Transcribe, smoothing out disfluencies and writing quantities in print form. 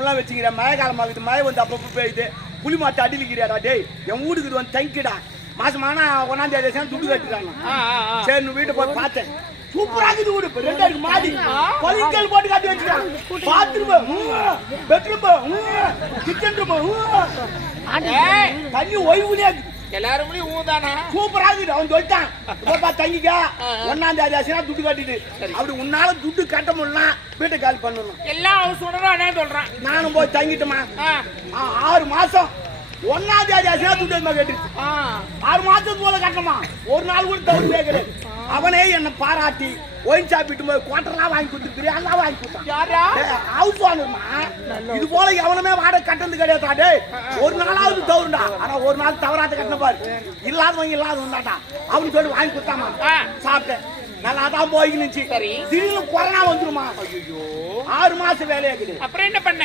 அப்படிலாம் வச்சுக்கிறேன். மழை காலம் ஆகுது, மழை வந்து அப்பப்போ பெய்யுது. புளி மாட்டு அடிலிக்கிறியாடா டேய், என் வீட்டுக்கு வந்து தங்கிடா. மாசமானா 1ஆம் தேதி துட்டு கட்டுறாங்க. சரி வீட்டை போய் பார்த்தேன், சூப்பரா இருக்குது வீடு. 2 அடுக்கு மாடி, பளிங்கல் போட்டு கட்டி வச்சுட்டாங்க. பாத்ரூம், பெட்ரூம், கிச்சன் ரூம், தண்ணி ஓய்வுலயே எல்லாரும் ஊதானா சூப்பரா இருக்குது. அவன் சொல்லிட்டான், தங்கிக்க 1ஆம் தேதி ஆச்சுன்னா துட்டு கட்டிட்டு. அப்படி உன்னால துட்டு கட்ட முடியல, வீட்டை காலி பண்ணணும். எல்லாம் அவன் சொல்றான் சொல்றான். நானும் போய் தங்கிட்டுமா 6 மாசம். 1ஆம் தேதி ஆச்சுன்னா துட்டு கட்டிடுச்சு. 6 மாசத்துக்கு போல கட்டணுமா, ஒரு நாள் கூட தவிர கேட்கறது. அவனே என்ன பாராட்டி ஒயின் சாப்பிட்டு போய் குவார்டர்லாம் வாங்கி கொடுத்துருக்கிறியா, எல்லாம் வாங்கி கொடுத்தான். ஹவுஸ் ஓனர்மா, இது போல எவனுமே வாடகை கட்டது கிடையாது. ஒரு நாளாவது தவறுண்டா, ஆனா ஒரு நாள் தவறாத கட்டின பாரு. இல்லாதவங்க இல்லாதவன்டாட்டா அவனு சொல்லி வாங்கி கொடுத்தாமா. சாப்பிட்டேன், நல்லா தான் போய்க்கு நிச்சு. திடீர்னு கொரோனா வந்துருமா. 6 மாசம் வேலையா இருக்குது. அப்புறம் என்ன பண்ண?